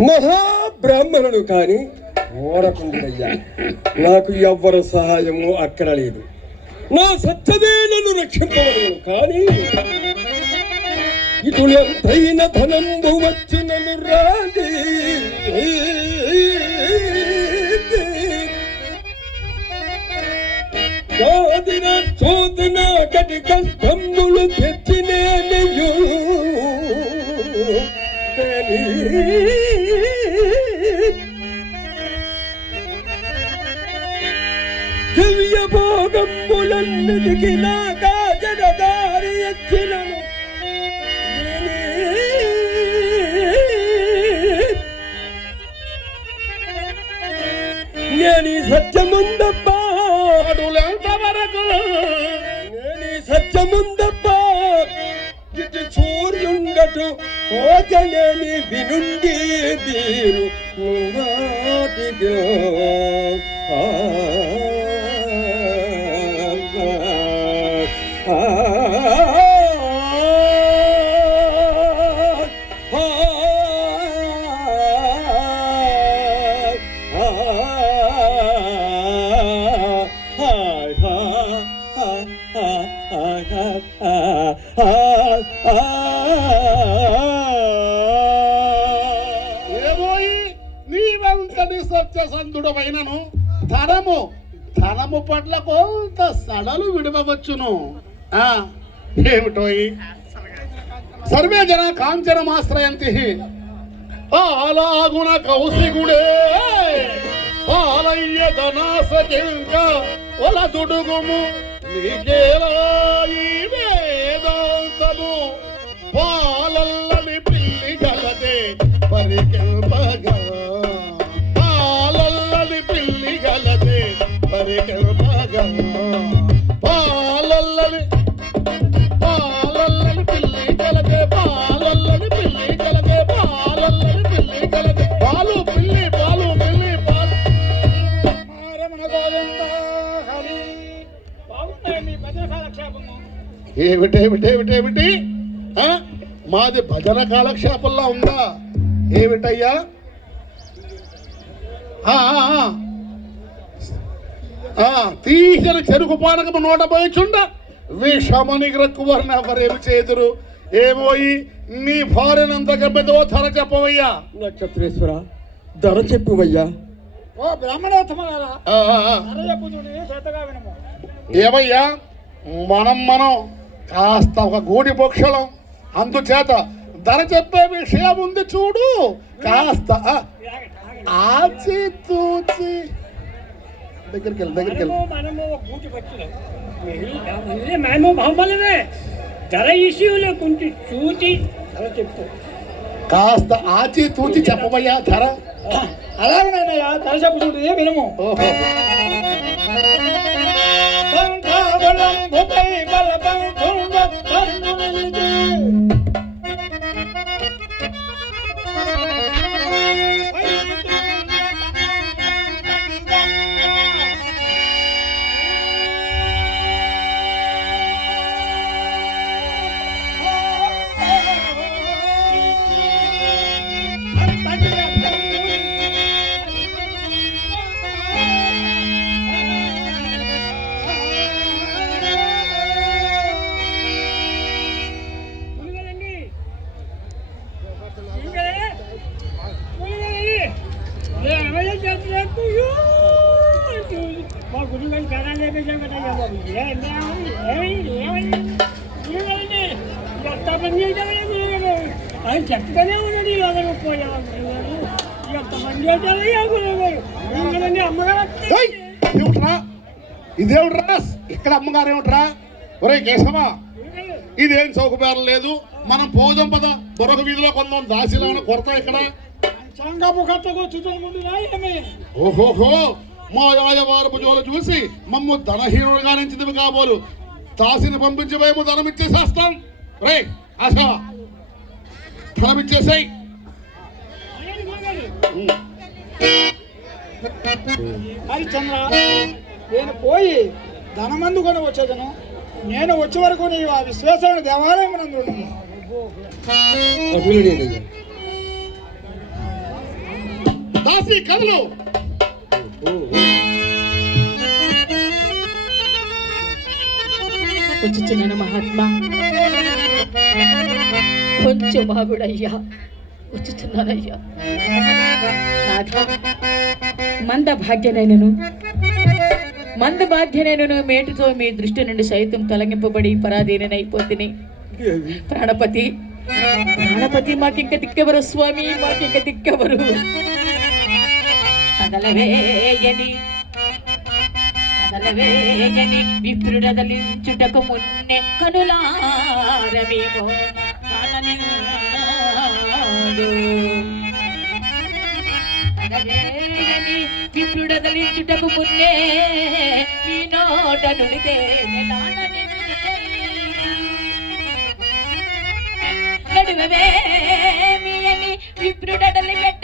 మహాబ్రాహ్మణుడు కానీ ఓరకుండయ్యా నాకు ఎవ్వరు సహాయము అక్కడ లేదు. నా సత్యమే నన్ను రక్షింపవలేను కానీ ఇటులెంతైన ధనంబు వచ్చినను రాని చోదన చోదన కటి కష్టములు తెచ్చినేనయ్యో దివ్య భోగములన్నిటికీ నా కాజనదారి ఎత్తినను నేను సత్యముందబ్బా అడులెంత వరకు నేను సత్యముందబ్బా ఇటు సూర్యుండటు ఓజనేని వినుండి వీరు ఆ, సత్యసంధుడమైనను? ధనము ధనము పట్ల కొంత సడలు విడవచ్చును ఏమిటో సర్వే జన కాంచనమాశ్రయంతి. పాలాగుణ కౌశిగుడే. పాలయ్య ధనాసకింక ఒల దుడుగుము వేదాంతము. పాలల్లని పిల్లి గలదే పరికల్పగా. పాలల్లని పిల్లి గలదే పరికల్పగా. ఏమిటేమిటేమిటేమిటి ఆ? మాది భజన కాలక్షేపంలో ఉందా? ఏమిటయ్యా? ఆ, ఆ, ఆ. ఆ, తీగని చెరుకు పానకము నోట పోయిచుండ విషమని గ్రక్కువరణ ఎవరేమి చేదురు? ఏమోయి నీ భార్యనంత గబ్బెదో ధర చెప్పవయ్యా. నక్షత్రేశ్వర ధర చెప్పువయ్యా. ఓ వినము. ఏమయ్యా? మనం మనం. కాస్త ఒక గూడి పక్షలం అందుచేత ధర చెప్పే విషయం ఉంది చూడు. కాస్త ఆచి తూచి దగ్గరికి వెళ్ళి దగ్గరికి వెళ్ళి మేము బహుమలమే ధర ఇష్యూలో కొంచెం చూసి ధర చెప్తాం కాస్త ఆచి తూచి చెప్పవయ్యా ధర అలాగేనయ్యా ధర చెప్పుకుంటుంది వినము? ఓహో. ఆయన చెప్తానే ఉన్నాడు ఈ రోజు పోయావా గురుగారు ఎంత పని చేశావయ్యా గురుగారు గురుగారండి అమ్మగారు! ఇదేమిట్రా ఇక్కడ అమ్మగారు ఏమిట్రా? ఒరే కేశవా ఇదేం చౌకబేరం లేదు? మనం పోదాం పద. దొరక వీధిలో కొందాం. దాసిలో కొరత ఇక్కడ? ఓహోహో మా యాయవారి భుజాలు చూసి మమ్ము ధనహీనుడుగా నించిదివి కాబోలు. దాసిని పంపించి మేము ధనం ఇచ్చేసేస్తాం రే ఆశా ధనం ఇచ్చేసాయి హరిచంద్ర నేను పోయి ధనమందు కొని వచ్చేదను నేను వచ్చే వరకు నీ ఆ విశ్వేశ్వరుని దేవాలయం నందు దాసి కథలు వచ్చుచున్నాను మహాత్మా. కొంచెం బాగుడయ్యా వచ్చుచున్నానయ్యా నాథ మంద భాగ్యనైనను మంద భాగ్యనైనను మేటుతో మీ దృష్టి నుండి సైతం తొలగింపబడి పరాధీనైపోతుంది దేవి. ప్రాణపతి ప్రాణపతి మాకింక దిక్కెవరు స్వామి మాకింక దిక్కెవరు? కదలవేయని కదలవేయని విప్రుడదలించుటకు మున్నే కనులారమేమో విప్రుడదలించుటకు మున్నే ఈ నోట నుడితే నడువవేమి అని విప్రుడడలి పెట్ట